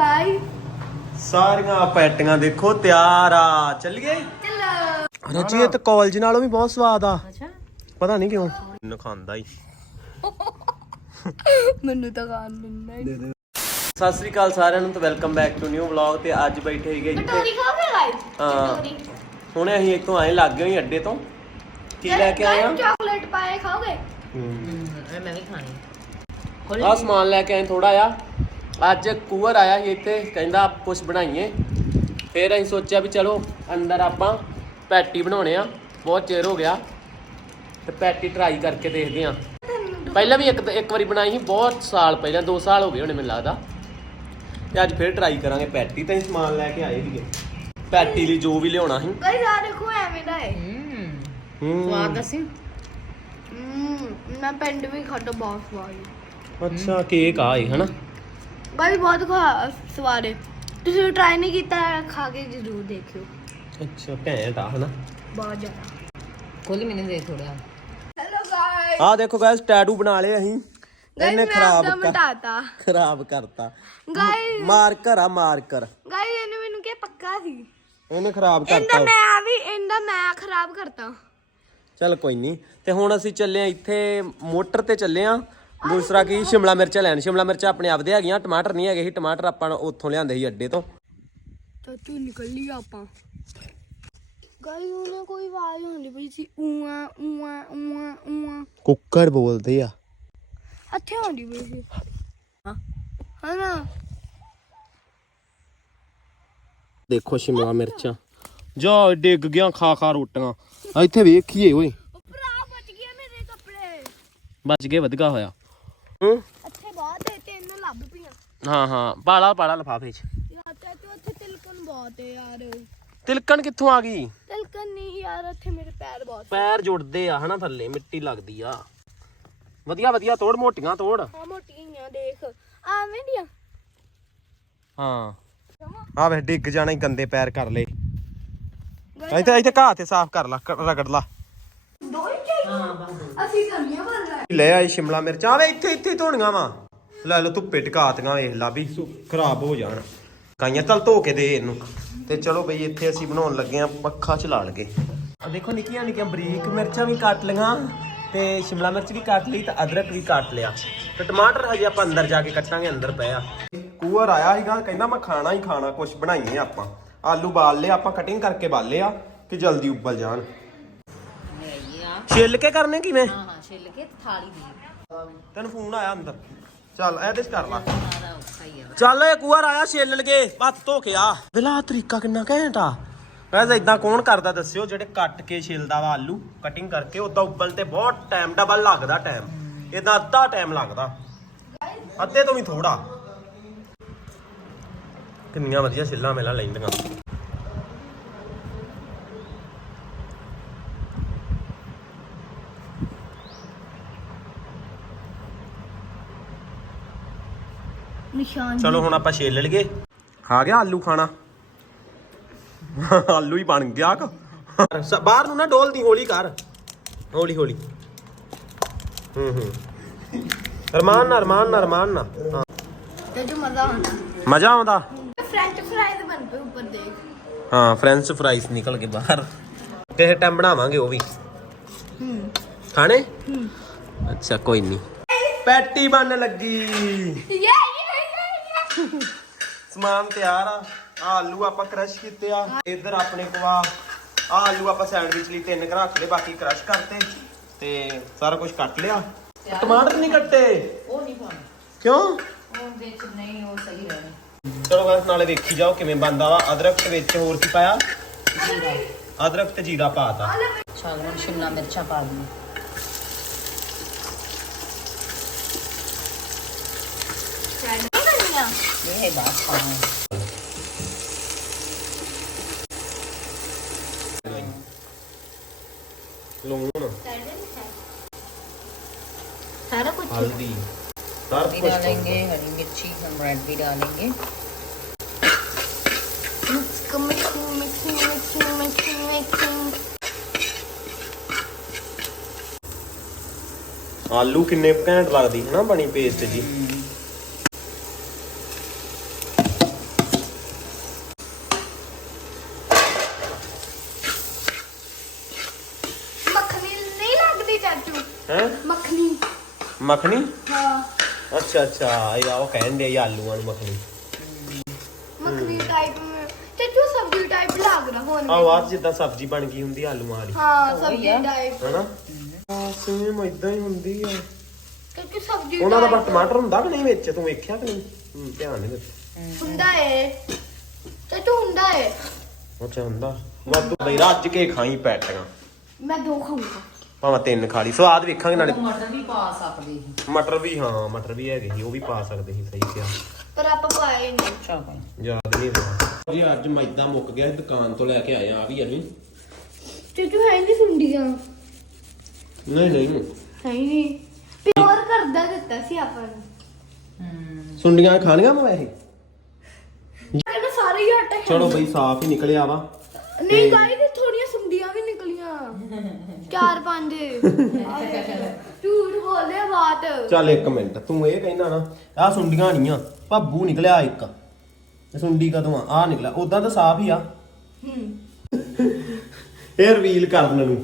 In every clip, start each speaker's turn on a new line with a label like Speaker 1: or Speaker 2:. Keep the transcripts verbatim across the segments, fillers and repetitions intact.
Speaker 1: Guys
Speaker 2: ਸਾਰੀਆਂ ਪੈਟੀਆਂ ਦੇਖੋ ਤਿਆਰ ਆ ਚੱਲੀਏ
Speaker 1: चलो
Speaker 2: ਰੱਜੀ ਤੇ ਕਾਲਜ ਨਾਲੋਂ ਵੀ ਬਹੁਤ ਸਵਾਦ ਆ
Speaker 3: ਅੱਛਾ
Speaker 2: ਪਤਾ ਨਹੀਂ ਕਿਉਂ ਨ ਖਾਂਦਾ ਹੀ
Speaker 1: ਮੈਨੂੰ ਤਾਂ ਖਾਣ ਦਿੰਦਾ ਹੀ
Speaker 2: ਸਤਿ ਸ੍ਰੀ ਅਕਾਲ ਸਾਰਿਆਂ ਨੂੰ ਤੇ welcome back to new vlog ਤੇ ਅੱਜ ਬੈਠੇ ਸੀਗੇ
Speaker 1: कटोरी खाओगे गाइस
Speaker 2: ਹਾਂ ਹੁਣੇ ਅਸੀਂ ਇੱਥੋਂ ਆਏ ਲੱਗ ਗਏ ਹੋਈ ਅੱਡੇ ਤੋਂ ਕੀ ਲੈ ਕੇ ਆਏ ਆ
Speaker 1: चॉकलेट पाए खाओगे
Speaker 3: ਮੈਂ ਵੀ ਖਾਣੀ
Speaker 2: ਆ ਸਮਾਨ ਲੈ ਕੇ ਆਏ ਥੋੜਾ ਆ ਅੱਜ ਕੂਅਰ ਆਇਆ ਸੀ ਇੱਥੇ ਕਹਿੰਦਾ ਕੁਝ ਬਣਾਈਏ ਫਿਰ ਅਸੀਂ ਸੋਚਿਆ ਵੀ ਚਲੋ ਅੰਦਰ ਆਪਾਂ ਪੈਟੀ ਬਣਾਉਣੇ ਆ ਬਹੁਤ ਚਿਰ ਹੋ ਗਿਆ ਤੇ ਪੈਟੀ ਟਰਾਈ ਕਰਕੇ ਦੇਖਦੇ ਆ ਪਹਿਲਾਂ ਵੀ ਇੱਕ ਇੱਕ ਵਾਰੀ ਬਣਾਈ ਸੀ ਬਹੁਤ ਸਾਲ ਪਹਿਲਾਂ ਦੋ ਸਾਲ ਹੋ ਗਏ ਹੋਣੇ ਮੈਨੂੰ ਲੱਗਦਾ ਤੇ ਅੱਜ ਫਿਰ ਟਰਾਈ ਕਰਾਂਗੇ ਪੈਟੀ ਤੇ ਸਮਾਨ ਲੈ ਕੇ ਆਏ ਸੀਗੇ ਪੈਟੀ ਲਈ ਜੋ ਵੀ ਲਿਆਉਣਾ ਸੀ
Speaker 1: गाइस आ देखो ਐਵੇਂ ਦਾ ਹੈ
Speaker 2: ਹੂੰ
Speaker 3: ਸਵਾਦ ਦੱਸੀ
Speaker 1: ਹਮ ਮੈਂ ਪਿੰਡ ਵੀ ਖਾਦਾ ਬਹੁਤ ਸਵਾਦ
Speaker 2: ਅੱਛਾ ਕੇਕ ਆ ਇਹ ਹਨਾ
Speaker 1: गाइस बहुत ਖਾ- ਸਵਾਦ ਹੈ ਤੁਸੀਂ ਟਰਾਈ ਨਹੀਂ ਕੀਤਾ ਖਾ ਕੇ ਜ਼ਰੂਰ ਦੇਖਿਓ
Speaker 2: ਅੱਛਾ ਘੈਂਟ ਆ ਹਨਾ
Speaker 1: ਬਹੁਤ ਜ਼ਿਆਦਾ
Speaker 3: ਖੋਲੀ ਮੈਨੂੰ ਦੇ ਥੋੜਾ
Speaker 1: ਹੈਲੋ ਗਾਇਸ
Speaker 2: ਆ ਦੇਖੋ ਗਾਇਸ ਟੈਟੂ ਬਣਾ ਲਏ ਅਸੀਂ ਇਹਨੇ ਖਰਾਬ ਕਰ
Speaker 1: ਮਟਾਤਾ
Speaker 2: ਖਰਾਬ ਕਰਤਾ
Speaker 1: ਗਾਇਸ
Speaker 2: ਮਾਰਕਰ ਆ ਮਾਰਕਰ
Speaker 1: ਗਾਇਸ ਇਹਨੇ ਮੈਨੂੰ ਕੀ ਪੱਕਾ ਸੀ
Speaker 2: ਇਹਨੇ ਖਰਾਬ
Speaker 1: ਇਹਦਾ
Speaker 2: ਕਰਤਾ
Speaker 1: ਮੈਂ ਵੀ ਇਹਦਾ ਮੈਂ ਖਰਾਬ ਕਰਤਾ
Speaker 2: ਚੱਲ ਕੋਈ ਨਹੀਂ ਤੇ ਹੁਣ ਅਸੀਂ ਚੱਲੇ ਆ ਇੱਥੇ ਮੋਟਰ ਤੇ ਚੱਲੇ ਆ ਦੂਸਰਾ ਕੀ ਸ਼ਿਮਲਾ ਮਿਰਚਾਂ ਲੈਣ ਸ਼ਿਮਲਾ ਮਿਰਚਾਂ ਆਪਣੇ ਆਪਦੇ ਹੈਗੀਆਂ ਟਮਾਟਰ ਨਹੀਂ ਹੈਗੇ ਸੀ ਟਮਾਟਰ ਆਪਾਂ ਉੱਥੋਂ ਲਿਆਂਦੇ ਸੀ ਅੱਡੇ ਤੋਂ
Speaker 1: ਚਾਚੂ ਨਿਕਲ ਲਈ ਆਪਾਂ ਗਾਇਸ ਉਹਨੇ ਕੋਈ ਆਵਾਜ਼ ਹੁੰਦੀ ਪਈ ਸੀ ਊਆ ਊਆ ਊਆ ਊਆ
Speaker 2: ਕੁੱਕਰ ਬੋਲਦੇ ਆ
Speaker 1: ਇੱਥੇ ਹੁੰਦੀ ਪਈ ਸੀ ਹਾਂ ਹਨਾ
Speaker 2: ਦੇਖੋ ਸ਼ਿਮਲਾ ਮਿਰਚਾਂ ਜਾ ਡਿੱਗ ਗਿਆ ਖਾ ਖਾ ਰੋਟੀਆਂ ਇੱਥੇ ਵੇਖੀਏ ਓਏ
Speaker 1: ਭਰਾ ਬਚ ਗਿਆ ਮੇਰੇ ਕੱਪੜੇ
Speaker 2: ਬਚ ਗਏ ਵਧਗਾ ਹੋਇਆ ਹੂੰ
Speaker 1: ਇੱਥੇ ਬਹੁਤ ਹੈ ਤੇ ਇਹਨੂੰ ਲੱਭ ਪਈਆਂ
Speaker 2: ਹਾਂ ਹਾਂ ਪਾਲਾ ਪਾਲਾ ਲਫਾਫੇ 'ਚ
Speaker 1: ਯਾਰ ਚਾਚੂ ਉੱਥੇ ਤਿਲਕਣ ਬਹੁਤ ਹੈ ਯਾਰ
Speaker 2: ਤਿਲਕਣ ਕਿੱਥੋਂ ਆ ਗਈ
Speaker 1: ਤਿਲਕਣ ਨਹੀਂ ਯਾਰ ਇੱਥੇ ਮੇਰੇ ਪੈਰ ਬਹੁਤ
Speaker 2: ਪੈਰ ਜੁੜਦੇ ਆ ਹਨਾ ਥੱਲੇ ਮਿੱਟੀ ਲੱਗਦੀ ਆ ਵਧੀਆ ਵਧੀਆ ਤੋੜ ਮੋਟੀਆਂ ਤੋੜ
Speaker 1: ਆ ਮੋਟੀਆਂ ਦੇਖ ਆਵੇਂ ਦੀਆਂ
Speaker 2: ਹਾਂ ਆ ਵੇ ਡਿੱਗ ਜਾਣਾ ਹੀ ਗੰਦੇ ਪੈਰ ਕਰ ਲੈ ਇੱਥੇ ਇੱਥੇ ਘਾਹ ਤੇ ਸਾਫ਼ ਕਰ ਲਾ ਰਗੜ ਲਾ
Speaker 1: ਦੋ ਹੀ ਚਾਹੀਏ ਅਸੀਂ ਕਰਨੀਆਂ ਬਣ ਰਿਹਾ
Speaker 2: ਲੈ ਆਈ ਸ਼ਿਮਲਾ ਮਿਰਚਾਂ ਵੇ ਇੱਥੇ ਇੱਥੇ ਧੋਣੀਆਂ ਵਾ ਲੈ ਲਓ ਧੁੱਪੇ ਟਿਕਾਤੀਆਂ ਵੇਖ ਲਾ ਵੀ ਖਰਾਬ ਹੋ ਜਾਣ ਕਾਈਆਂ ਚੱਲ ਧੋ ਕੇ ਦੇ ਇਹਨੂੰ ਤੇ ਚਲੋ ਬਈ ਇੱਥੇ ਅਸੀਂ ਬਣਾਉਣ ਲੱਗੇ ਆ ਪੱਖਾ ਚਲਾ ਲਗੇ ਆ ਦੇਖੋ ਨਿੱਕੀਆਂ ਨਿੱਕੀਆਂ ਬਰੀਕ ਮਿਰਚਾਂ ਵੀ ਕੱਟ ਲਈਆਂ ਤੇ ਸ਼ਿਮਲਾ ਮਿਰਚ ਵੀ ਕੱਟ ਲਈ ਤੇ ਅਦਰਕ ਵੀ ਕੱਟ ਲਿਆ ਤੇ ਟਮਾਟਰ ਹਜੇ ਆਪਾਂ ਅੰਦਰ ਜਾ ਕੇ ਕੱਟਾਂਗੇ ਅੰਦਰ ਪਿਆ ਕੂਅਰ ਆਇਆ ਸੀਗਾ ਕਹਿੰਦਾ ਮੈਂ ਖਾਣਾ ਹੀ ਖਾਣਾ ਕੁਝ ਬਣਾਈਏ ਆਪਾਂ ਆਲੂ ਬਾਲ ਲਿਆ ਆਪਾਂ ਕਟਿੰਗ ਕਰਕੇ ਬਾਲੇ ਆ ਕਿ ਜਲਦੀ ਉੱਬਲ ਜਾਣ ਛਿੱਲ ਕੇ ਕਰਨੇ ਕਿਵੇਂ
Speaker 3: ਹਾਂ ਹਾਂ ਛਿੱਲ ਕੇ ਥਾਲੀ ਦੀ
Speaker 2: ਤੈਨੂੰ ਫੋਨ ਆਇਆ ਅੰਦਰ ਚੱਲ ਇਹਦੇ ਚ ਕਰ ਲਾ
Speaker 3: ਸਾਰਾ ਔਖਾ ਹੀ ਆ
Speaker 2: ਚੱਲ ਇਹ ਕੂਅਰ ਆਇਆ ਛਿੱਲ ਲਗੇ ਹੱਥ ਧੋ ਕੇ ਆ ਵੇਲਾ ਤਰੀਕਾ ਕਿੰਨਾ ਘੈਂਟ ਆ ਵੈਸੇ ਇਦਾਂ ਕੌਣ ਕਰਦਾ ਦੱਸਿਓ ਜਿਹੜੇ ਕੱਟ ਕੇ ਛਿਲਦਾ ਵਾ ਆਲੂ ਕਟਿੰਗ ਕਰਕੇ ਉਦਾਂ ਉੱਬਲ ਤੇ ਬਹੁਤ ਟਾਈਮ ਡਬਲ ਲੱਗਦਾ ਟਾਈਮ ਇਹਦਾ ਅੱਧਾ ਟਾਈਮ ਲੱਗਦਾ ਅੱਧੇ ਤੋਂ ਵੀ ਥੋੜਾ ਕਿੰਨੀਆਂ ਵਧੀਆ ਛਿੱਲਾਂ ਮੇਲਾ ਲੈਂਦੀਆਂ
Speaker 1: ਨਿਸ਼ਾਨ
Speaker 2: ਚਲੋ ਹੁਣ ਆਪਾਂ ਛਿੱਲ ਲਈਏ ਖਾ ਗਿਆ ਆਲੂ ਖਾਣਾ ਆਲੂ ਹੀ ਬਣ ਗਿਆ ਕ ਬਾਹਰ ਨੂੰ ਨਾ ਡੋਲਦੀ ਹੌਲੀ ਕਰ ਹੌਲੀ ਹੌਲੀ ਹੂੰ ਹੂੰ ਅਰਮਾਨ ਨਾ ਅਰਮਾਨ ਨਾ ਅਰਮਾਨ ਨਾ ਹਾਂ
Speaker 1: ਤੇ ਜੋ ਮਜ਼ਾ ਆਉਂਦਾ
Speaker 2: ਮਜ਼ਾ ਆਉਂਦਾ
Speaker 1: ਫ੍ਰੈਂਚ ਫਰਾਈਜ਼ ਬਣ ਪਏ ਉੱਪਰ ਦੇਖ
Speaker 2: ਹਾਂ ਫ੍ਰੈਂਚ ਫਰਾਈਜ਼ ਨਿਕਲ ਕੇ ਬਾਹਰ ਕਿਸੇ ਟਾਈਮ ਬਣਾਵਾਂਗੇ ਉਹ ਵੀ
Speaker 1: ਹੂੰ
Speaker 2: ਖਾਣੇ
Speaker 1: ਹੂੰ
Speaker 2: ਅੱਛਾ ਕੋਈ ਨਹੀਂ ਪੈਟੀ ਬਣ ਲੱਗੀ
Speaker 1: ਯੇ ਯੇ
Speaker 2: ਸਮਾਨ ਤਿਆਰ ਆ ਆਹ ਆਲੂ ਆਪਾਂ ਕ੍ਰਸ਼ ਕੀਤੇ ਆ ਇੱਧਰ ਆਪਣੇ ਕੋਲ ਆ ਆਹ ਆਲੂ ਆਪਾਂ ਸੈਂਡਵਿਚ ਲਈ ਤਿੰਨ ਕੁ ਰੱਖ ਲਏ ਬਾਕੀ ਕ੍ਰਸ਼ ਕਰਤੇ ਤੇ ਸਾਰਾ ਕੁਝ ਕੱਟ ਲਿਆ ਟਮਾਟਰ ਨਹੀਂ ਕੱਟੇ
Speaker 3: ਉਹ ਨਹੀਂ ਪਾਉਣਾ
Speaker 2: ਕਿਉਂ
Speaker 3: ਉਹ ਵਿੱਚ ਨਹੀਂ ਉਹ ਸਹੀ ਰਹਿਣਾ
Speaker 2: ਚਲੋ ਬਸ ਨਾਲੇ ਵੇਖੀ ਜਾਓ ਕਿਵੇਂ ਬਣਦਾ ਵਾ ਅਦਰਕ ਦੇ ਵਿੱਚ ਹੋਰ ਕੀ ਪਾਇਆ ਅਦਰਕ ਤੇ ਜੀਰਾ ਪਾਤਾ
Speaker 3: ਚਲ ਹੁਣ ਸ਼ਿਮਲਾ ਮਿਰਚਾਂ ਪਾ ਦਿਓ ਇਹ ਹੈ ਬਾਤ ਪਾਉਣਾ
Speaker 2: ਲੂਣ
Speaker 1: सारा कुछ
Speaker 2: हल्दी सब
Speaker 3: भी
Speaker 2: कुछ
Speaker 3: डालेंगे हरी मिर्ची हम रेड भी डालेंगे
Speaker 1: mix mix mix mix mix mix
Speaker 2: ਆਲੂ ਕਿੰਨੇ ਘੈਂਟ ਲੱਗਦੀ ਹੈ ਨਾ ਬਣੀ ਪੇਸਟ ਜੀ ਹੈ
Speaker 1: ਮੱਖਣੀ
Speaker 2: ਮੱਖਣੀ
Speaker 1: ਹਾਂ
Speaker 2: ਅੱਛਾ ਅੱਛਾ ਇਹ ਉਹ ਕਹਿੰਦੇ ਆ ਆਲੂਆਂ ਨੂੰ ਮੱਖਣੀ
Speaker 1: ਮੱਖਣੀ ਟਾਈਪ ਚਾਚੂ ਸਬਜ਼ੀ ਟਾਈਪ ਲੱਗ ਰਿਹਾ ਹੁਣ
Speaker 2: ਆ ਬਾਤ ਜਿੱਦਾਂ ਸਬਜ਼ੀ ਬਣ ਗਈ ਹੁੰਦੀ ਆਲੂਆਂ ਵਾਲੀ
Speaker 1: ਹਾਂ ਸਬਜ਼ੀ ਟਾਈਪ
Speaker 2: ਹੈਨਾ ਹਾਂ ਸੇਮ ਇਦਾਂ ਹੀ ਹੁੰਦੀ ਆ
Speaker 1: ਚਾਚੂ ਸਬਜ਼ੀ
Speaker 2: ਉਹਨਾਂ ਦਾ ਬਸ ਟਮਾਟਰ ਹੁੰਦਾ ਕਿ ਨਹੀਂ ਵਿੱਚ ਤੂੰ ਵੇਖਿਆ ਕਿ ਨਹੀਂ ਹੂੰ, ਧਿਆਨ ਨਹੀਂ ਦਿੱਤਾ
Speaker 1: ਹੁੰਦਾ ਏ ਚਾਚੂ ਹੁੰਦਾ ਏ
Speaker 2: ਅੱਛਾ ਹੁੰਦਾ ਵਾਧੂ ਬਈ ਰੱਜ ਕੇ ਖਾਈ ਪੈਟੀਆਂ
Speaker 1: ਮੈਂ ਦੋ ਖਾਊਂਗਾ
Speaker 2: ਭਾਵੇਂ ਤਿੰਨ ਖਾ ਲਈ ਸਵਾਦ ਵੇਖਾਂਗੇ ਨਾਲੇ
Speaker 3: ਮਟਰ ਵੀ ਪਾ ਸਕਦੇ ਸੀ
Speaker 2: ਮਟਰ ਵੀ ਹਾਂ ਮਟਰ ਵੀ ਹੈਗੇ ਸੀ ਉਹ ਵੀ ਪਾ ਸਕਦੇ ਸੀ ਸਹੀ ਕਿਹਾ
Speaker 1: ਪਰ ਆਪਾਂ ਪਾਏ ਨਹੀਂ
Speaker 3: ਅੱਛਾ ਭਾਈ
Speaker 2: ਯਾਦ ਨਹੀਂ ਰਿਹਾ ਜੀ ਅੱਜ ਮੈਦਾ ਮੁੱਕ ਗਿਆ ਸੀ ਦੁਕਾਨ ਤੋਂ ਲੈ ਕੇ ਆਏ ਆ ਵੀ ਅਸੀਂ
Speaker 1: ਚਾਚੂ ਹੈ ਨਹੀਂ ਸੁੰਡੀਆਂ
Speaker 2: ਨਹੀਂ ਨਹੀਂ
Speaker 1: ਹੈ ਨਹੀਂ ਪਿਓਰ ਕਰਦਾ ਦਿੱਤਾ ਸੀ ਆਪਾਂ ਨੂੰ
Speaker 3: ਹੂੰ
Speaker 2: ਸੁੰਡੀਆਂ ਖਾਣੀਆਂ ਮੈਂ ਵੈਸੇ
Speaker 1: ਕਹਿੰਦਾ ਸਾਰਾ ਹੀ ਆਟਾ ਹੈ
Speaker 2: ਚਲੋ ਬਈ ਸਾਫ਼ ਹੀ ਨਿਕਲਿਆ ਵਾ
Speaker 1: ਨਹੀਂ ਗਾਈ ਤੇ ਥੋੜੀਆਂ ਸੁੰਡੀਆਂ ਵੀ ਨਿਕਲੀਆਂ ਚਾਰ ਪੰਜ ਝੂਠ ਬੋਲੇ ਬਾਤ
Speaker 2: ਚੱਲ ਇੱਕ ਮਿੰਟ ਤੂੰ ਇਹ ਕਹਿੰਦਾ ਨਾ ਆਹ ਸੁੰਡੀਆਂ ਨਹੀਂ ਆ ਭਾਬੂ ਨਿਕਲਿਆ ਇੱਕ ਇਹ ਸੁੰਡੀ ਕਦੋਂ ਆ ਆ ਨਿਕਲਿਆ ਉਦਾਂ ਤਾਂ ਸਾਫ਼ ਹੀ ਆ
Speaker 1: ਹੂੰ
Speaker 2: ਇਹ ਰਿਵੀਲ ਕਰਨ ਨੂੰ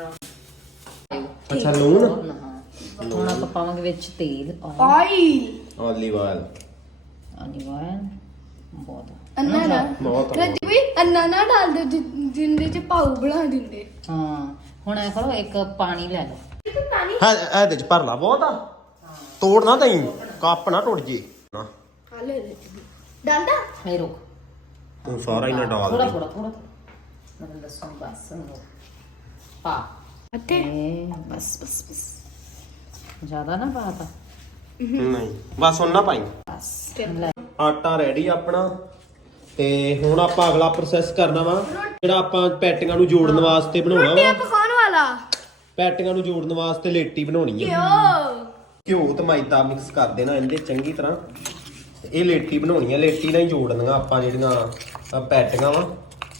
Speaker 2: ਅੱਛਾ ਲੂਣ
Speaker 3: ਹੁਣ ਆਪਾਂ ਪਾਵਾਂਗੇ ਵਿੱਚ ਤੇਲ
Speaker 1: ਆਇਲ
Speaker 2: ਓਲੀਵ ਆਇਲ
Speaker 3: ਅਨੀਵਨ ਬਹੁਤ
Speaker 1: ਅੰਨਾ ਨਾ
Speaker 2: ਬਹੁਤ ਆ।
Speaker 1: ਰੱਜੀ ਵੀ ਅੰਨਾ ਨਾ ਡਾਲ ਦੇ ਜਿ- ਜਿੰਦੇ ਚ ਪਾਉ ਬਣਾ ਦਿੰਦੇ
Speaker 3: ਹਾਂ ਹੁਣ ਐ ਕਰੋ ਇੱਕ ਪਾਣੀ ਲੈ ਲਓ
Speaker 1: ਇਹ ਪਾਣੀ
Speaker 2: ਹਾਂ ਇਹਦੇ ਚ ਭਰ ਲਾ ਬਹੁਤ ਆ ਤੋੜ ਨਾ ਤਈ ਕੱਪ ਨਾ ਟੁੱਟ ਜੇ ਨਾ
Speaker 1: ਆ ਲੈ ਰੱਜੀ ਡਾਲਦਾ
Speaker 3: ਫੇਰ ਰੁਕ
Speaker 2: ਤੂੰ ਸਾਰਾ ਹੀ ਨਾ ਡਾਲ
Speaker 3: ਥੋੜਾ
Speaker 2: ਦੇ
Speaker 3: ਥੋੜਾ ਥੋੜਾ ਮੈਨੂੰ ਦੱਸੋ ਬਸ ਪਾ
Speaker 1: ਅੱਤੇ
Speaker 3: ਇਹ ਬਸ ਬਸ ਬਸ ਜ਼ਿਆਦਾ ਨਾ ਪਾਤਾ
Speaker 2: ਨਹੀਂ ਬਸ ਹੁਣ ਨਾ ਪਾਈ
Speaker 3: ਬਸ ਲੈ
Speaker 2: ਆਟਾ ਰੈਡੀ ਆਪਣਾ ਤੇ ਹੁਣ ਆਪਾਂ ਅਗਲਾ ਪ੍ਰੋਸੈਸ ਕਰਨਾ ਵਾ ਜਿਹੜਾ ਆਪਾਂ ਪੈਟੀਆਂ ਨੂੰ ਜੋੜਨ ਵਾਸਤੇ ਬਣਾਉਣਾ
Speaker 1: ਰੋਟੀਆਂ
Speaker 2: ਵਾ
Speaker 1: ਪਕਾਉਣ ਵਾਲਾ
Speaker 2: ਪੈਟੀਆਂ ਨੂੰ ਜੋੜਨ ਵਾਸਤੇ ਲੇਟੀ ਬਣਾਉਣੀ ਆ
Speaker 1: ਕਿਉਂ
Speaker 2: ਘਿਓ ਤੇ ਮੈਦਾ ਮਿਕਸ ਕਰ ਦੇਣਾ ਇਹਦੇ ਚੰਗੀ ਤਰ੍ਹਾਂ ਤੇ ਇਹ ਲੇਟੀ ਬਣਾਉਣੀ ਆ ਲੇਟੀ ਨਾਲ ਹੀ ਜੋੜਨੀਆਂ ਆਪਾਂ ਜਿਹੜੀਆਂ ਆਹ ਪੈਟੀਆਂ ਵਾ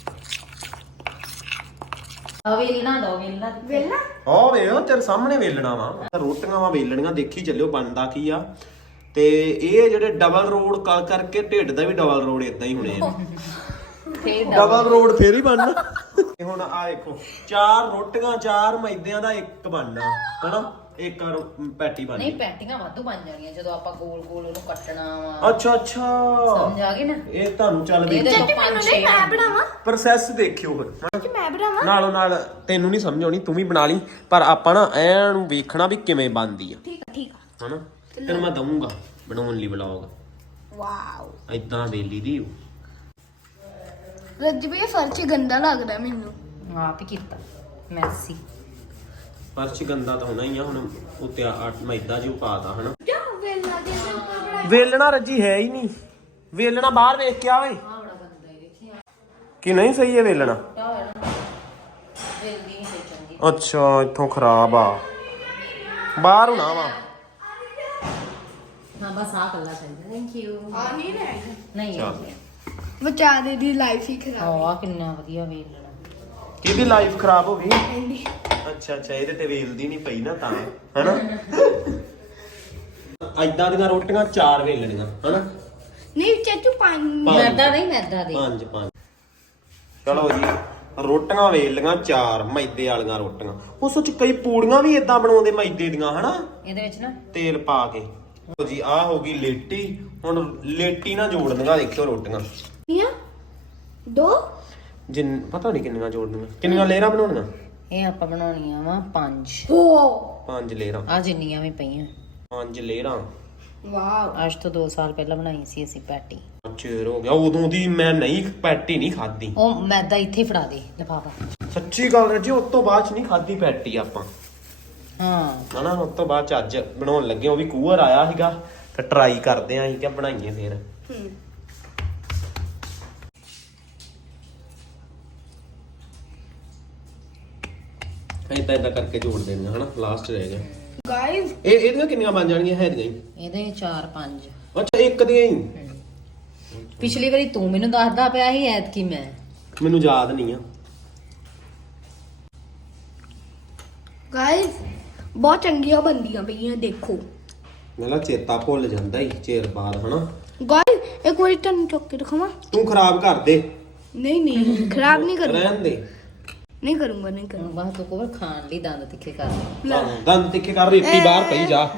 Speaker 3: ਆ ਵੇਲਣਾ ਦੋ ਵੇਲਣਾ
Speaker 1: ਵੇਲਾ
Speaker 2: ਆਹ ਵੇ ਉਹ ਤੇਰੇ ਸਾਹਮਣੇ ਵੇਲਣਾ ਵਾ ਰੋਟੀਆਂ ਵਾ ਵੇਲਣੀਆਂ ਦੇਖੀ ਚੱਲਿਓ ਬਣਦਾ ਕੀ ਆ ਤੇ ਇਹ ਜਿਹੜੇ ਡਬਲ ਰੋਡ ਕਰ ਕਰਕੇ ਢਿੱਡ ਦਾ ਵੀ ਡਬਲ ਰੋਡ ਇਦਾਂ ਹੀ ਹੋਣੇ ਆ
Speaker 3: ਫੇਰ
Speaker 2: ਡਬਲ ਰੋਡ ਫੇਰ ਹੀ ਬਣਨਾ ਤੇ ਹੁਣ ਆ ਦੇਖੋ ਚਾਰ ਰੋਟੀਆਂ ਚਾਰ ਮੈਦਿਆਂ ਦਾ ਇੱਕ ਬਣਨਾ ਹਨਾ ਇੱਕ ਰੋ- ਪੈਟੀ ਬਣਨੀ
Speaker 3: ਨਹੀਂ ਪੈਟੀਆਂ ਵਾਧੂ ਬਣ ਜਾਣੀਆਂ ਜਦੋਂ ਆਪਾਂ ਗੋਲ ਗੋਲ ਉਹਨੂੰ ਕੱਟਣਾ ਵਾ
Speaker 2: ਅੱਛਾ ਅੱਛਾ
Speaker 3: ਸਮਝ ਆ ਗਈ ਨਾ
Speaker 2: ਇਹ ਤੁਹਾਨੂੰ ਚੱਲ
Speaker 3: ਇਹਦੇ
Speaker 2: ਵੇਖ
Speaker 3: ਤੋਂ ਪੰਜ ਛੇ
Speaker 1: ਮੈਂ ਬਣਾਵਾਂ
Speaker 2: ਪ੍ਰੋਸੈਸ ਦੇਖਿਓ ਫਿਰ
Speaker 1: ਕਿ ਮੈਂ ਬਣਾਵਾਂ
Speaker 2: ਨਾਲੋਂ ਨਾਲ ਤੈਨੂੰ ਨਹੀਂ ਸਮਝ ਆਉਣੀ ਤੂੰ ਵੀ ਬਣਾ ਲਈ ਪਰ ਆਪਾਂ ਨਾ ਐਨ ਨੂੰ ਵੇਖਣਾ ਵੀ ਕਿਵੇਂ ਬਣਦੀ ਆ
Speaker 1: ਠੀਕ ਆ ਠੀਕ ਆ
Speaker 2: ਹਨਾ ਤੈਨੂੰ ਮੈਂ ਦਊਂਗਾ ਬਣਾਉਣ ਲਈ ਵਲੌਗ
Speaker 1: ਵਾਓ
Speaker 2: ਐਦਾਂ ਵੇਲੀ ਦੀ
Speaker 1: ਰੱਜੀ ਵੀ ਇਹ ਫਰਚ ਗੰਦਾ ਲੱਗਦਾ ਮੈਨੂੰ
Speaker 3: ਆਪ ਹੀ ਕੀਤਾ ਮੈਸੀ
Speaker 2: ਪਰਚ ਗੰਦਾ ਤਾਂ ਹੋਣਾ ਹੀ ਆ ਹੁਣ ਉੱਤੇ ਆ ਮੈਦਾ ਜਿਹਾ ਪਾਤਾ ਹਨਾ
Speaker 1: ਜਾ ਵੇਲਾ ਦੇ ਬਣਾ
Speaker 2: ਵੇਲਣਾ ਰੱਜੀ ਹੈ ਹੀ ਨਹੀਂ ਵੇਲਣਾ ਬਾਹਰ ਵੇਖ ਕੇ ਆਵੇ
Speaker 3: ਆ ਬੜਾ ਗੰਦਾ ਹੀ ਦੇਖੀ
Speaker 2: ਕਿ ਨਹੀਂ ਸਹੀ ਹੈ ਵੇਲਣਾ
Speaker 3: ਆ ਹੋਇਆ ਨਾ ਜਲਦੀ ਨਹੀਂ ਤੇ ਚੰਗੀ
Speaker 2: ਅੱਛਾ ਇੱਥੋਂ ਖਰਾਬ ਆ ਬਾਹਰ ਹੋਣਾ ਵਾ
Speaker 3: ਹਾਂ ਬਸ ਆ ਕੱਲਾ ਚਾਹੀਦਾ ਥੈਂਕ ਯੂ
Speaker 1: ਆ ਨਹੀਂ ਰਹਿ
Speaker 3: ਨਹੀਂ
Speaker 2: ਚੱਲ।
Speaker 1: ਵਿਚਾਰੇ ਦੀ ਲਾਈਫ ਹੀ ਖਰਾਬ
Speaker 3: ਆ ਕਿੰਨਾ ਵਧੀਆ ਵੇਲਣਾ
Speaker 2: ਕਿਹਦੀ ਲਾਈਫ ਖਰਾਬ ਹੋ ਗਈ
Speaker 1: ਹੈ
Speaker 2: ਅੱਛਾ ਅੱਛਾ ਇਹਦੇ ਤੇ ਵੇਲਦੀ ਨਹੀਂ ਪਈ ਨਾ ਤਾਂ ਹਨਾ ਐਦਾਂ ਦੀਆਂ ਰੋਟੀਆਂ ਚਾਰ ਵੇਲਣੀਆਂ ਹਨਾ
Speaker 1: ਨਹੀਂ ਚਾਚੂ ਪੰਜ
Speaker 3: ਮੈਦਾ ਨਹੀਂ ਮੈਦਾ ਦੇ
Speaker 2: ਪੰਜ ਪੰਜ ਚਲੋ ਜੀ ਰੋਟੀਆਂ ਵੇਲ ਲੀਆਂ ਚਾਰ ਮੈਦੇ ਵਾਲੀਆਂ ਰੋਟੀਆਂ ਉਸ ਵਿੱਚ ਕਈ ਪੂੜੀਆਂ ਵੀ ਇਦਾਂ ਬਣਾਉਂਦੇ ਮੈਦੇ ਦੀਆਂ ਹਨਾ
Speaker 3: ਇਹਦੇ ਵਿੱਚ ਨਾ
Speaker 2: ਤੇਲ ਪਾ ਕੇ ਲਓ ਜੀ ਆਹ ਹੋ ਗਈ ਲੇਟੀ ਹੁਣ ਲੇਟੀ ਨਾਲ ਜੋੜਨੀਆਂ ਦੇਖਿਓ ਰੋਟੀਆਂ
Speaker 1: ਨੀਆਂ ਦੋ
Speaker 2: ਜਿੰਨ ਪਤਾ ਨਹੀਂ ਕਿੰਨੀਆਂ ਜੋੜਨੀਆਂ ਕਿੰਨੀਆਂ ਲੇਅਰਾਂ ਬਣਾਉਣੀਆਂ
Speaker 3: ਇਹ ਆਪਾਂ ਬਣਾਉਣੀਆਂ ਵਾ ਪੰਜ
Speaker 1: ਹੋ
Speaker 2: ਪੰਜ ਲੇਅਰਾਂ
Speaker 3: ਆ ਜਿੰਨੀਆਂ ਵੀ ਪਈਆਂ
Speaker 2: ਪੰਜ ਲੇਅਰਾਂ
Speaker 1: ਵਾਓ
Speaker 3: ਅੱਜ ਤੋਂ ਦੋ ਸਾਲ ਪਹਿਲਾਂ ਬਣਾਈ ਸੀ ਅਸੀਂ ਪੈਟੀ
Speaker 2: ਚੇਰ ਹੋ ਗਿਆ ਉਦੋਂ ਦੀ ਮੈਂ ਨਹੀਂ ਪੈਟੀ ਨਹੀਂ ਖਾਦੀ
Speaker 3: ਉਹ ਮੈਦਾ ਇੱਥੇ ਫੜਾ ਦੇ ਲਿਫਾਫਾ
Speaker 2: ਸੱਚੀ ਗੱਲ ਹੈ ਜੀ ਉਸ ਤੋਂ ਬਾਅਦ ਚ ਨਹੀਂ ਖਾਦੀ ਪੈਟੀ ਆਪਾਂ
Speaker 3: ਹਾਂ
Speaker 2: ਹਨਾ ਉਸ ਤੋਂ ਬਾਅਦ ਚ ਅੱਜ ਬਣਾਉਣ ਲੱਗੇ ਉਹ ਵੀ ਕੂਅਰ ਆਇਆ ਸੀਗਾ ਤੇ ਟਰਾਈ ਕਰਦੇ ਆਂ ਅਸੀਂ ਕਿ ਬਣਾਈਏ ਫੇਰ
Speaker 1: ਹੂੰ
Speaker 2: ਏਦਾਂ ਏਦਾਂ ਕਰਕੇ ਜੋੜ ਦੇਣੀਆਂ ਹਨਾ ਲਾਸਟ ਰਹਿ ਗਿਆ
Speaker 1: ਗਾਇਸ
Speaker 2: ਇਹ ਇਹਦੀਆਂ ਕਿੰਨੀਆਂ ਬਣ ਜਾਣਗੀਆਂ ਹੈਦੀਆਂ ਹੀ
Speaker 3: ਇਹਦੇ ਚਾਰ ਪੰਜ
Speaker 2: ਅੱਛਾ ਇੱਕ ਦੀਆਂ ਹੀ
Speaker 3: ਪਿਛਲੀ ਵਾਰੀ ਤੂੰ ਮੈਨੂੰ ਦੱਸਦਾ ਪਿਆ ਸੀ ਐਤਕੀ ਮੈਂ
Speaker 2: ਮੈਨੂੰ ਯਾਦ ਨਹੀਂ ਆ
Speaker 1: ਗਾਇਸ ਬਹੁਤ ਚੰਗੀਆਂ ਬੰਦੀਆਂ ਪਈਆਂ ਦੇਖੋ
Speaker 2: ਮੇਰਾ ਚੇਤਾ ਭੁੱਲ ਜਾਂਦਾ ਹੀ ਚੇਰ ਬਾਅਦ ਹਨਾ
Speaker 1: ਗਾਇਸ ਇੱਕ ਵਾਰੀ ਤੁਹਾਨੂੰ ਚੁੱਕ ਕੇ ਦਿਖਾਵਾਂ
Speaker 2: ਤੂੰ ਖਰਾਬ ਕਰ ਦੇ
Speaker 1: ਨਹੀਂ ਨਹੀਂ ਖਰਾਬ ਨਹੀਂ ਕਰਨਾ
Speaker 2: ਰਹਿਣ ਦੇ
Speaker 1: ਨਹੀਂ ਕਰੂੰਗਾ ਨਹੀਂ ਕਰੂੰਗਾ
Speaker 3: ਬਸ ਤੂੰ ਕੋਲ ਖਾਣ ਲਈ ਦੰਦ ਤਿੱਖੇ ਕਰ ਲੈ
Speaker 1: ਲੈ
Speaker 2: ਦੰਦ ਤਿੱਖੇ ਕਰ ਰੇਤੀ ਬਾਹਰ ਪਈ ਜਾ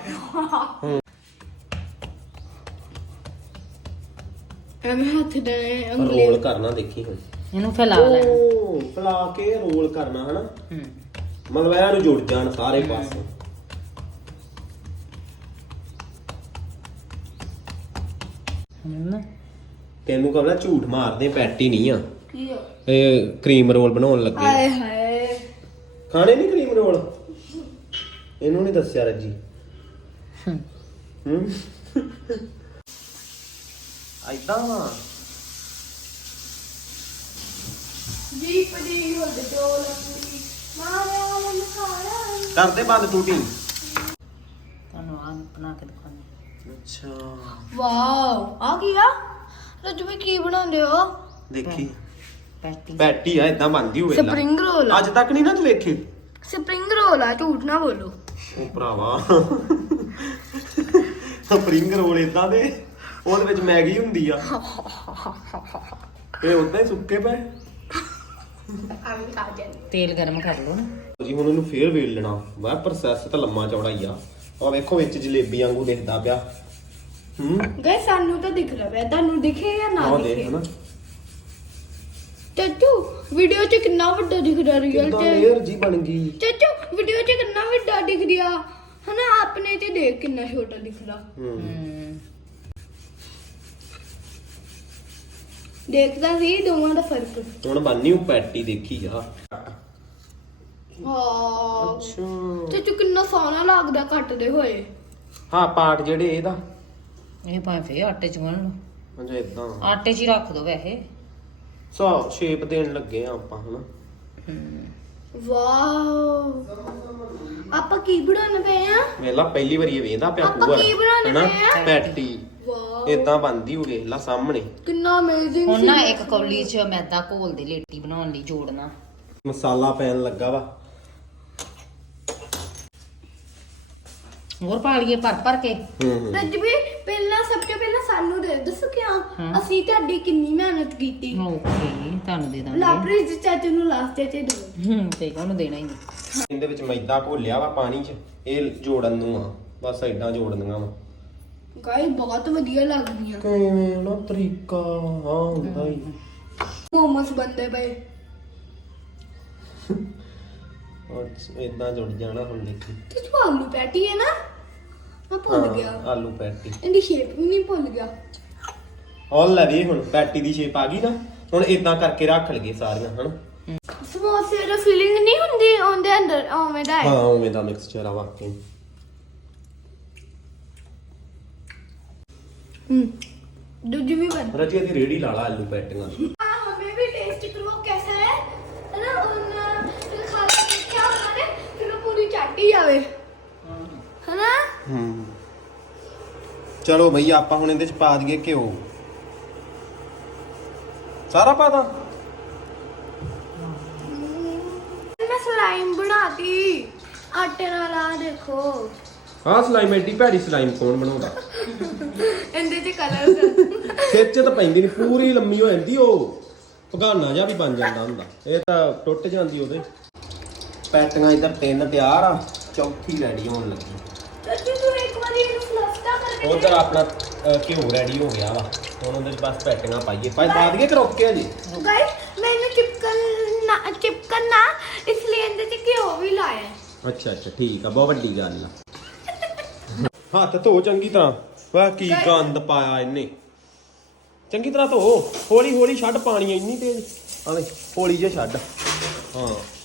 Speaker 1: ਐਵੇਂ ਹੱਥ ਦੇ ਉਂਗਲੀ
Speaker 2: ਰੋਲ ਕਰਨਾ ਦੇਖੀ ਹੁਣ
Speaker 3: ਇਹਨੂੰ ਫੈਲਾ ਲੈਣਾ
Speaker 2: ਉਹ ਫਲਾ ਕੇ ਰੋਲ ਕਰਨਾ ਹਨਾ
Speaker 3: ਹੂੰ
Speaker 2: ਮਤਲਬ ਇਹਨਾਂ ਨੂੰ ਜੁੜ ਜਾਣ ਸਾਰੇ ਪਾਸੇ
Speaker 3: ਹੁਣ
Speaker 2: ਤੈਨੂੰ ਕਹਣਾ ਝੂਠ ਮਾਰਦੇ ਪੈਟੀ ਨਹੀਂ ਆ
Speaker 1: ਕੀ ਆ
Speaker 2: ਇਹ ਕਰੀਮ ਰੋਲ ਬਣਾਉਣ ਲੱਗੇ
Speaker 1: ਆਏ ਹਾਏ
Speaker 2: ਖਾਣੇ ਨਹੀਂ ਕਰੀਮ ਰੋਲ ਇਹਨੂੰ ਨਹੀਂ ਦੱਸਿਆ ਰੱਜੀ ਹੂੰ ਆਇਦਾਂ ਵਾ
Speaker 1: ਜੀ ਪਦੀ ਹੋ ਦੇ ਜੋ ਲੱਗੀ ਮਾਰਿਆ ਮਨ ਖਾਣਾ
Speaker 2: ਕਰਦੇ ਬੰਦ ਟੂਟੀ
Speaker 3: ਤੁਹਾਨੂੰ ਆ ਬਣਾ ਕੇ ਦਿਖਾਉਂਦੀ
Speaker 2: ਅੱਛਾ
Speaker 1: ਵਾਓ ਆ ਕੀ ਆ ਰੱਜੂ ਵੀ ਕੀ ਬਣਾਉਂਦੇ ਹੋ
Speaker 2: ਦੇਖੀ
Speaker 3: ਪੈਟੀ
Speaker 2: ਪੈਟੀ ਆ ਇਦਾਂ ਬਣਦੀ ਹੋਵੇ
Speaker 1: ਸਪਰਿੰਗ ਰੋਲ
Speaker 2: ਅੱਜ ਤੱਕ ਨਹੀਂ ਨਾ ਤੂੰ ਵੇਖੀ
Speaker 1: ਸਪਰਿੰਗ ਰੋਲ ਆ ਝੂਠ ਨਾ ਬੋਲੋ
Speaker 2: ਉਹ ਭਰਾਵਾ ਸਪਰਿੰਗ ਰੋਲ ਇਦਾਂ ਦੇ ਉਹਦੇ ਵਿੱਚ ਮੈਗੀ ਹੁੰਦੀ ਆ ਇਹ ਉਦਾਂ ਹੀ ਸੁੱਕੇ ਪਏ
Speaker 1: ਆਵੇਂ ਖਾ ਜਾਂਦੇ
Speaker 3: ਤੇਲ ਗਰਮ ਕਰ ਲਓ ਨਾ
Speaker 2: ਜੀ ਹੁਣ ਉਹਨੂੰ ਫੇਰ ਵੇਲ ਲੈਣਾ ਵਾ ਪ੍ਰੋਸੈਸ ਤਾਂ ਲੰਮਾ ਚੌੜਾ ਹੀ ਆ ਆ ਵੇਖੋ ਵਿੱਚ ਜਲੇਬੀ ਵਾਂਗੂ ਦਿਖਦਾ ਪਿਆ ਹੂੰ
Speaker 1: ਗਏ ਸਾਨੂੰ ਤਾਂ ਦਿਖ ਰਿਹਾ ਹੈ ਤੁਹਾਨੂੰ ਦਿਖੇ ਜਾਂ ਨਾ
Speaker 2: ਆ ਦੇਖ
Speaker 1: ਦਿਖੇ
Speaker 2: ਹਨਾ
Speaker 1: ਚਾਚੂ ਵੀਡੀਓ 'ਚ ਕਿੰਨਾ ਵੱਡਾ ਦਿਖ ਰਿਹਾ ਰੀਅਲ
Speaker 2: ਕਿੰਨਾ
Speaker 1: 'ਚ
Speaker 2: ਲੇਅਰ ਜੀ ਬਣ ਗਈ
Speaker 1: ਚਾਚੂ ਵੀਡੀਓ 'ਚ ਕਿੰਨਾ ਵੱਡਾ ਦਿਖ ਰਿਹਾ ਹਨਾ ਆਪਣੇ ਤੇ ਦੇਖ ਕਿੰਨਾ ਛੋਟਾ ਦਿਖ ਰਿਹਾ
Speaker 2: ਹੂੰ
Speaker 3: ਹੂੰ
Speaker 1: ਦੇਖਦਾ ਸੀ ਦੋਵਾਂ ਦਾ ਫਰਕ
Speaker 2: ਹੁਣ ਬਣਨੀ ਉਹ ਪੈਟੀ ਦੇਖੀ ਜਾ
Speaker 1: ਹਾਂ
Speaker 2: ਅੱਛਾ
Speaker 1: ਚਾਚੂ ਕਿੰਨਾ ਸੋਹਣਾ ਲੱਗਦਾ ਕੱਟਦੇ ਹੋਏ
Speaker 2: ਹਾਂ ਪਾਰਟ ਜਿਹੜੇ ਇਹਦਾ
Speaker 3: ਇਹ ਭਾਵੇਂ ਫੇਰ ਆਟੇ ਚ ਗੁੰਨ ਲਓ
Speaker 2: ਅੱਛਾ ਇਦਾਂ
Speaker 3: ਆਟੇ 'ਚ ਹੀ ਰੱਖ ਦੋ ਵੈਸੇ
Speaker 2: ਸੋ ਸ਼ੇਪ ਦੇਣ ਲੱਗੇ ਆ ਆਪਾਂ ਹਨਾ
Speaker 1: ਵਾਓ ਆਪਾਂ ਕੀ ਬਣਾਉਣ ਪਏ ਆ
Speaker 2: ਵੇਲਾ ਪਹਿਲੀ ਵਾਰੀ ਇਹ ਵੇਂਦਾ ਪਿਆ
Speaker 1: ਆਪਾਂ
Speaker 2: ਪੂਰ
Speaker 1: ਕੀ ਬਣਾਉਣੇ
Speaker 2: ਹਨਾ
Speaker 1: ਪਏ ਆ?
Speaker 2: ਪੈਟੀ
Speaker 1: ਵਾਓ
Speaker 2: ਇਦਾਂ ਬਣਦੀ ਹੋ ਵੇਖ ਲਾ ਸਾਹਮਣੇ
Speaker 1: ਕਿੰਨਾ ਅਮੇਜ਼ਿੰਗ
Speaker 3: ਹੁਣ ਨਾ ਇੱਕ ਕੌਲੀ 'ਚ ਮੈਦਾ ਘੋਲ ਦੇ ਲੇਟੀ ਬਣਾਉਣ ਲਈ ਜੋੜਨਾ
Speaker 2: ਮਸਾਲਾ ਪੈਣ ਲੱਗਾ ਵਾ
Speaker 3: ਹੋਰ ਪਾ ਲਈਏ ਭਰ ਭਰ ਕੇ
Speaker 2: ਹੂੰ
Speaker 1: ਰੱਜਵੀ ਪਹਿਲਾਂ ਸਭ ਤੋਂ ਪਹਿਲਾਂ ਸਾਨੂੰ ਦੇ ਦੱਸੋ ਕਿਉਂ ਅਸੀਂ ਤੁਹਾਡੀ ਕਿੰਨੀ ਮਿਹਨਤ ਕੀਤੀ
Speaker 3: ਓਕੇ ਤੁਹਾਨੂੰ ਦੇ ਦਾਂਗੇ
Speaker 1: ਲਾਪਰੀ ਚਾਚੂ ਨੂੰ ਲਾਸਟ ਚ ਦੋ
Speaker 3: ਹੂੰ ਤੇ ਉਹਨੂੰ ਦੇਣਾ ਹੀ ਨਹੀਂ
Speaker 2: ਇਹਦੇ ਵਿੱਚ ਮੈਦਾ ਘੋਲਿਆ ਵਾ ਪਾਣੀ 'ਚ ਇਹ ਜੋੜਨ ਨੂੰ ਆ ਬਸ ਏਦਾਂ ਜੋੜਨੀਆਂ ਵਾ
Speaker 1: ਗਾਈ ਬਹੁਤ ਵਧੀਆ ਲੱਗਦੀਆਂ
Speaker 2: ਕਿਵੇਂ ਨਾ ਤਰੀਕਾ ਹਾਂ ਹੁੰਦਾ ਹੀ
Speaker 1: ਮੋਮੋਸ ਬੰਦੇ ਪਏ
Speaker 2: ਔਰ ਇਦਾਂ ਜੁੜ ਜਾਣਾ ਹੁਣ ਦੇਖੀ
Speaker 1: ਤੇ ਤੂੰ ਆਲੂ ਪੈਟੀ ਹੈ ਨਾ ਮੈਂ ਭੁੱਲ
Speaker 2: ਹਾਂ,
Speaker 1: ਗਿਆ
Speaker 2: ਆਲੂ ਪੈਟੀ
Speaker 1: ਇਹਦੀ ਸ਼ੇਪ ਵੀ ਨਹੀਂ ਭੁੱਲ ਗਿਆ
Speaker 2: ਔਰ ਲੈ ਵੀ ਹੁਣ ਪੈਟੀ ਦੀ ਸ਼ੇਪ ਆ ਗਈ ਨਾ ਹੁਣ ਇਦਾਂ ਕਰਕੇ ਰੱਖ ਲਈਏ ਸਾਰੀਆਂ ਹਨ
Speaker 1: ਸਮੋਸੇ ਦਾ ਫੀਲਿੰਗ ਨਹੀਂ ਹੁੰਦੀ ਉਹਦੇ ਅੰਦਰ ਉਵੇਂ ਦਾ ਹੈ
Speaker 2: ਹਾਂ ਉਵੇਂ ਦਾ ਮਿਕਸਚਰ ਆ ਵਾਕਈ
Speaker 1: ਹੂੰ ਦੂਜੀ ਵੀ ਬਣ
Speaker 2: ਰਜੀ ਦੀ ਰੇੜੀ ਲਾ ਲਾ ਆਲੂ ਪੈਟੀਆਂ ਦੀ
Speaker 1: हाँ हमें भी टेस्ट करो कैसा है है ना उन फिर खा के क्या होता है फिर वो पूरी चाटी जावे है ना
Speaker 2: ਹੂੰ ਚਲੋ ਭਈ ਆਪਾਂ ਹੁਣ ਇਹਦੇ ਚ ਪਾ ਦਈਏ ਘਿਓ ਸਾਰਾ ਪਾ ਦਾਂ
Speaker 1: मैं स्लाइम बनाती आटे नाल आ देखो
Speaker 2: ਆਹ ਸਲਾਈਮ ਐਡੀ ਭੈੜੀ ਸਲਾਈਮ ਕੌਣ ਬਣਾਉਂਦਾ
Speaker 1: ਇਹਦੇ ਚ ਕਲਰ
Speaker 2: ਖਿੱਚ ਤਾਂ ਪੈਂਦੀ ਨਹੀਂ ਪੂਰੀ ਲੰਮੀ ਹੋ ਜਾਂਦੀ ਉਹ ਭਗਾਨਾ ਜਿਹਾ ਵੀ ਬਣ ਜਾਂਦਾ ਹੁੰਦਾ ਇਹ ਤਾਂ ਟੁੱਟ ਜਾਂਦੀ ਉਹਦੇ ਪੈਟੀਆਂ ਇੱਧਰ ਤਿੰਨ ਤਿਆਰ ਆ ਚੌਥੀ ਰੈਡੀ ਹੋਣ ਲੱਗੀ
Speaker 1: ਚਾਚੀ ਤੂੰ ਇੱਕ ਵਾਰੀ ਇਹਨੂੰ ਫਲਫਟਾ ਕਰਕੇ
Speaker 2: ਉਧਰ ਆਪਣਾ ਅ, ਘਿਓ ਰੈਡੀ ਹੋ ਗਿਆ ਵਾ ਹੁਣ ਉਹਦੇ ਚ ਬਸ ਪੈਟੀਆਂ ਪਾਈਏ ਪਾਈ ਪਾ ਦਈਏ ਕਿ ਰੋਕਿਆ ਜੀ
Speaker 1: गाइस मैंने चिपकन ना चिपकन ना इसलिए ਇਹਦੇ ਚ ਘਿਓ ਵੀ ਲਾਇਆ ਹੈ।
Speaker 2: ਅੱਛਾ ਅੱਛਾ ਠੀਕ ਆ ਬਹੁਤ ਵੱਡੀ ਗੱਲ ਆ ਹੱਥ ਧੋ ਚੰਗੀ ਤਰ੍ਹਾਂ ਵਾਹ ਕੀ ਗੰਦ ਪਾਇਆ ਇਹਨੇ ਚੰਗੀ ਤਰ੍ਹਾਂ ਧੋ ਹੌਲੀ ਹੌਲੀ ਛੱਡ ਪਾਣੀ ਇੰਨੀ ਤੇਜ਼ ਆਵੇ ਹੌਲੀ ਜਿਹਾ ਛੱਡ ਹਾਂ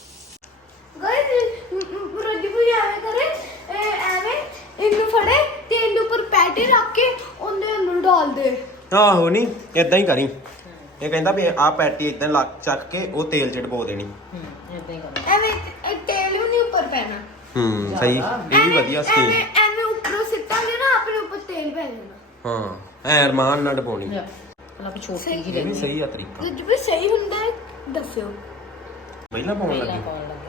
Speaker 1: गाइस ਰੋਜੀ ਵੀ ਐਵੇਂ ਕਰੇ ਇਹ ਐਵੇਂ ਇਹਨੂੰ ਫੜੇ ਤੇ ਇਹਦੇ ਉੱਪਰ ਪੈਟੀ ਰੱਖ ਕੇ ਉਹਦੇ ਅੰਦਰ ਡਾਲ ਦੇ
Speaker 2: ਆਹੋ ਨਹੀਂ ਇਦਾਂ ਹੀ ਕਰੀ ਇਹ ਕਹਿੰਦਾ ਵੀ ਆਹ ਪੈਟੀ ਇਦਾਂ ਲੱਕ ਚੱਕ ਕੇ ਉਹ ਤੇਲ ਚ ਡਬੋ ਦੇਣੀ
Speaker 3: ਹੂੰ ਇਦਾਂ ਹੀ ਕਰੋ
Speaker 1: ਐਵੇਂ ਇਹ ਤੇਲ ਵੀ ਨਹੀਂ ਉੱਪਰ ਪੈਣਾ
Speaker 2: ਹੂੰ ਸਹੀ ਇਹ ਵੀ ਵਧੀਆ ਸਕੀਮ
Speaker 1: ਐਵੇਂ ਐਵੇਂ ਉੱਪਰੋਂ ਸਿੱਟਾਂਗੇ ਨਾ ਆਪਣੇ ਉੱਪਰ ਤੇਲ ਪੈ ਜਾਣਾ
Speaker 2: ਹਾਂ ਐ ਰਮਾਨ ਨਾਲ ਡਬੋਣੀ
Speaker 3: ਲੈ ਪਹਿਲਾਂ ਵੀ ਛੋਟੀ ਜਿਹੀ
Speaker 2: ਇਹ ਵੀ
Speaker 3: ਲੈਣੀ
Speaker 2: ਸਹੀ ਆ ਤਰੀਕਾ
Speaker 1: ਕੁਝ ਵੀ ਸਹੀ ਹੁੰਦਾ ਹੈ ਦੱਸਿਓ
Speaker 2: ਪਹਿਲਾਂ ਪਾਉਣ
Speaker 3: ਪਹਿਲਾਂ
Speaker 2: ਲੱਗੀ
Speaker 3: ਪਾਉਣ ਲੱਗੇ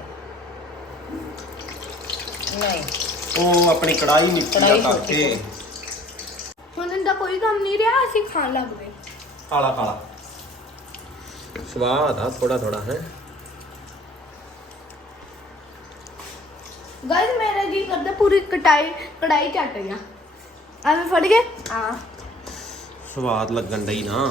Speaker 3: ਨਹੀਂ
Speaker 2: ਉਹ ਆਪਣੀ ਕੜਾਈ ਮਿੱਟੀ
Speaker 3: ਕੜਾਹੀ
Speaker 2: ਦਾ ਕਰਕੇ
Speaker 1: ਹੁਣ ਇਹਦਾ ਕੋਈ ਕੰਮ ਨਹੀਂ ਰਿਹਾ ਅਸੀਂ ਖਾਣ ਲੱਗ ਪਏ
Speaker 2: ਕਾਲਾ ਕਾਲਾ ਸਵਾਦ ਆ ਥੋੜਾ ਥੋੜਾ ਹੈ
Speaker 1: ਗਾਇਸ ਮੇਰਾ ਕੀ ਕਰਦਾ ਪੂਰੀ ਕਟਾਈ ਕੜਾਈ ਚੱਟ ਗਿਆ ਐਵੇਂ ਫੜ ਗਏ ਆ
Speaker 2: ਸਵਾਦ ਲੱਗਣ ਡਈ ਨਾ।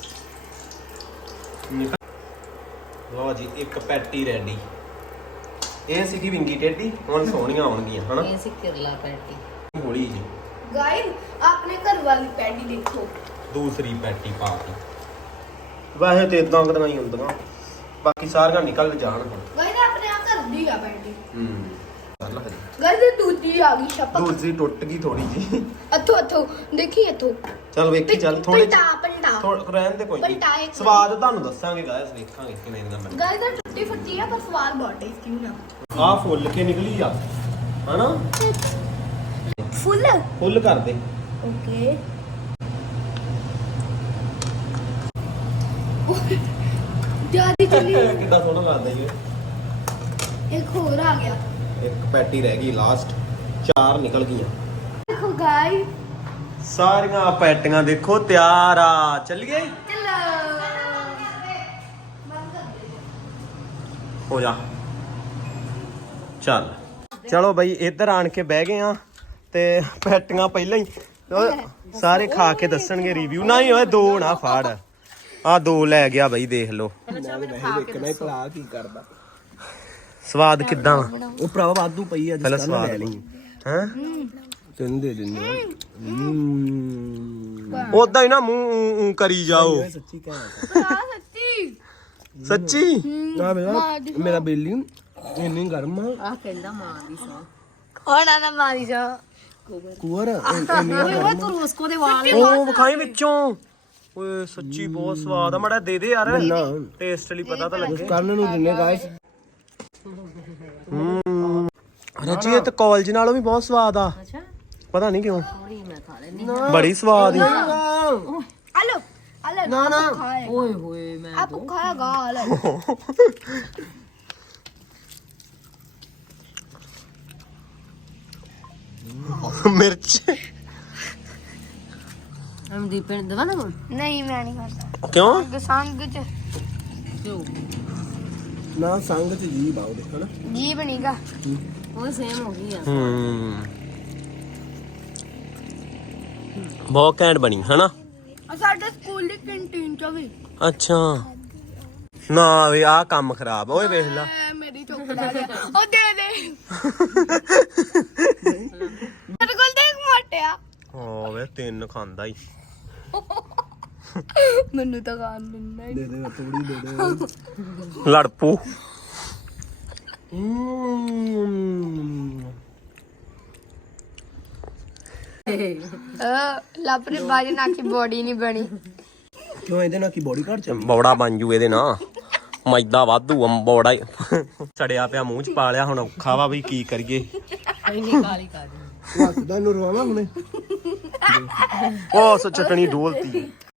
Speaker 2: ਲਓ ਜੀ ਇੱਕ ਪੈਟੀ ਰੈਡੀ। ਇਹ ਸੀਗੀ ਵਿੰਗੀ ਟੇਡੀ, ਹੁਣ ਸੋਹਣੀਆਂ ਆਉਣਗੀਆਂ ਹਨਾ।
Speaker 3: ਇਹ ਸੀ ਕਿਰਲਾ ਪੈਟੀ
Speaker 2: ਹੌਲੀ ਜੀ
Speaker 1: ਗਾਇਸ ਆਪਣੇ ਘਰ ਵਾਲੀ ਪੈਟੀ ਦੇਖੋ।
Speaker 2: ਦੂਸਰੀ ਪੈਟੀ ਪਾ ਕੇ ਵੈਸੇ ਤੇ ਇਦਾਂ ਕਦੀਆਂ ਹੀ ਹੁੰਦੀਆਂ, ਬਾਕੀ ਸਾਰੀਆਂ ਨਿਕਲ ਜਾਣ ਹੁਣ।
Speaker 1: ਗਾਇਸ ਆਪਣੇ ਆ ਘਰ ਦੀ ਆ ਪੈਟੀ।
Speaker 2: ਹੂੰ
Speaker 1: ਗਾਇਸ ਇਹ ਦੂਜੀ ਆ ਗਈ ਛਪਕ।
Speaker 2: ਦੂਜੀ ਟੁੱਟ ਗਈ ਥੋੜੀ ਜੀ।
Speaker 1: ਅੱਥੋ ਅੱਥੋ ਦੇਖੀ ਇੱਥੋਂ
Speaker 2: ਚਲ ਵੇਖੀ ਚੱਲ ਥੋੜੇ
Speaker 1: ਪੰਟਾ ਪੰਟਾ
Speaker 2: ਥੋੜਾ ਰਹਿਣ ਦੇ ਕੋਈ
Speaker 1: ਪੰਟਾ
Speaker 2: ਨਹੀਂ,
Speaker 1: ਇੱਕ
Speaker 2: ਸਵਾਦ ਤੁਹਾਨੂੰ ਦੱਸਾਂਗੇ ਗਾਇਸ, ਵੇਖਾਂਗੇ ਕਿਵੇਂ ਦੀਆਂ ਬਣਦੀਆਂ।
Speaker 1: ਗਾਇਸ ਇਹ ਟੁੱਟੀ ਫੁੱਟੀ ਆ ਪਰ ਸਵਾਦ ਬਹੁਤ ਟੇਸਟੀ ਹੁੰਦਾ।
Speaker 2: ਆ ਫੁੱਲ ਕੇ ਨਿਕਲੀ ਆ ਹਨਾ,
Speaker 1: ਫੁੱਲ
Speaker 2: ਫੁੱਲ ਕਰ ਦੇ।
Speaker 1: ਓਕੇ ਜਿਆਦੀ ਚਲੀ
Speaker 2: ਕਿੱਦਾਂ ਸੋਹਣਾ ਲੱਗਦਾ ਜੀ।
Speaker 1: ਇੱਕ ਹੋਰ ਆ ਗਿਆ।
Speaker 2: ਇੱਕ ਪੈਟੀ ਰਹਿ ਗਈ ਲਾਸਟ, ਚਾਰ ਨਿਕਲ ਗਈਆਂ।
Speaker 1: ਦੇਖੋ ਗਾਇਸ
Speaker 2: ਸਾਰੀਆਂ ਪੈਟੀਆਂ ਦੇਖੋ ਤਿਆਰ ਆ, ਚੱਲੀਏ
Speaker 1: ਚਲੋ
Speaker 2: ਹੋ ਜਾ। ਚੱਲ ਚਲੋ ਬਈ ਇੱਧਰ ਆਣ ਕੇ ਬਹਿ ਗਏ ਆ ਤੇ ਪੈਟੀਆਂ ਪਹਿਲਾਂ ਹੀ ਉਹ ਸਾਰੇ ਖਾ ਕੇ ਦੱਸਣਗੇ ਰਿਵਿਊ। ਨਹੀਂ ਓਏ ਦੋ ਨਾ ਫਾੜ, ਆ ਦੋ ਲੈ ਗਿਆ ਬਈ, ਦੇਖ ਲਓ
Speaker 4: ਵੇਖਣਾ ਹੀ ਭਲਾ ਕੀ ਕਰਦਾ।
Speaker 2: ਸਵਾਦ ਕਿੱਦਾਂ
Speaker 4: ਉਹ ਭਰਾਵਾ ਵਾਧੂ ਪਈ ਆ,
Speaker 2: ਪਹਿਲਾਂ ਸਵਾਦ ਲਈ ਹੈ
Speaker 4: ਤੈਨੂੰ ਦੇ ਦਿੰਦੇ
Speaker 2: ਉਦਾਂ ਹੀ ਨਾ ਮੂੰਹ ਊਂ ਊਂ ਕਰੀ ਜਾਓ।
Speaker 4: ਸੱਚੀ ਕਹਿ
Speaker 1: ਆ ਸੱਚੀ
Speaker 2: ਸੱਚੀ
Speaker 4: ਆ ਮੇਰਾ ਮੇਰਾ ਬੇਲੀ ਇੰਨੀ ਗਰਮ ਆ।
Speaker 3: ਆ ਕਹਿੰਦਾ ਮਾਂ ਦੀ ਸੌ
Speaker 1: ਹੋਣਾ ਨਾ ਮਾਰੀ ਜਾ
Speaker 4: ਕੁਵਰ ਇੰਨੀ
Speaker 3: ਓਏ ਤੂੰ ਰੋਸਕੋ ਦੇ ਵਾਲ
Speaker 2: ਉਹ ਵਿਖਾਈ ਵਿੱਚੋਂ। ਓਏ ਸੱਚੀ ਬਹੁਤ ਸਵਾਦ ਆ, ਮੜਾ ਦੇ ਦੇ ਯਾਰ ਟੇਸਟ ਲਈ ਪਤਾ ਤਾਂ ਲੱਗੇ।
Speaker 4: ਕਰਨ ਨੂੰ ਦਿੰਨੇ ਗਾਇਸ।
Speaker 2: ਹੂੰ ਰਜੀ ਇਹ ਤਾਂ ਕਾਲਜ ਨਾਲੋਂ ਵੀ ਬਹੁਤ ਸਵਾਦ ਆ,
Speaker 3: ਅੱਛਾ
Speaker 2: ਪਤਾ ਨਹੀਂ ਕਿਉਂ,
Speaker 3: ਥੋੜੀ ਮੈਂ ਖਾ ਲੈਣੀ
Speaker 2: ਬੜੀ ਸਵਾਦ ਹੀ।
Speaker 1: ਹਲੋ ਹਲੋ ਨਾ ਨਾ
Speaker 3: ਓਏ ਹੋਏ ਮੈਂ
Speaker 1: ਆ ਭੁੱਖਾ ਹੈਗਾ ਹਲੋ
Speaker 2: ਮਿਰਚ
Speaker 3: ਹਮ ਦੀਪੇ ਦਵਾ ਨਾ
Speaker 1: ਨਹੀਂ ਮੈਂ ਨਹੀਂ ਖਾਂਦਾ
Speaker 2: ਕਿਉਂ?
Speaker 1: ਗਸੰਗ ਚ
Speaker 3: ਕਿਉਂ
Speaker 4: ਨਾ ਸੰਗ ਚ ਜੀ ਬਾਉ ਦੇ ਹਨਾ।
Speaker 1: ਜੀ ਬਣੀਗਾ
Speaker 3: ਉਹ ਸੇਮ ਹੋ ਗਈ ਆ
Speaker 2: ਹੂੰ ਬਹੁਤ ਘੈਂਟ ਬਣੀ ਹਨਾ।
Speaker 1: ਸਾਡੇ ਸਕੂਲ ਦੀ ਕੈਂਟੀਨ ਚ ਵੀ
Speaker 2: ਅੱਛਾ ਨਾ ਵੇ ਆ ਕੰਮ ਖਰਾਬ। ਓਏ ਵੇਖ ਲਾ
Speaker 1: ਐ ਮੇਰੀ ਚੁੱਕ ਲੈ ਗਿਆ ਉਹ ਦੇ ਦੇ ਮੇਰੇ ਕੋਲ ਦੇਖ ਮਟਿਆ
Speaker 2: ਹਾਂ ਵੇ ਤਿੰਨ ਖਾਂਦਾ ਹੀ।
Speaker 1: ਮੈਨੂੰ ਤਾਂ ਖਾਣ ਦਿੰਦਾ ਹੀ
Speaker 4: ਦੇ ਦੇ ਥੋੜੀ ਦੇ ਦੇ।
Speaker 2: ਲੜਪੂ
Speaker 1: ਲਾਪਰੇ ਬਾਜ ਨਾ ਕੀ ਬੋਡੀ ਨਹੀਂ ਬਣੀ
Speaker 4: ਕਿਉਂ ਇਹਦੇ ਨਾਲ ਕੀ ਬੋਡੀ ਘਟ ਚ
Speaker 2: ਬੌੜਾ ਬਣ ਜੂ ਇਹਦੇ ਨਾਲ, ਮੈਦਾ ਵਾਧੂ ਅੰਬੋੜਾ ਛੜਿਆ ਪਿਆ ਮੂੰਹ ਚ ਪਾ ਲਿਆ। ਹੁਣ ਔਖਾ ਵਾ ਵੀ ਕੀ ਕਰੀਏ।
Speaker 3: ਇੰਨੀ ਕਾਲੀ ਕਾਲੀ
Speaker 4: ਹੱਸਦਾ ਨੂੰ ਰਵਾਵਾ ਹੁਣੇ।
Speaker 2: ਉਹ ਸ ਚਟਣੀ ਡੋਲਤੀ।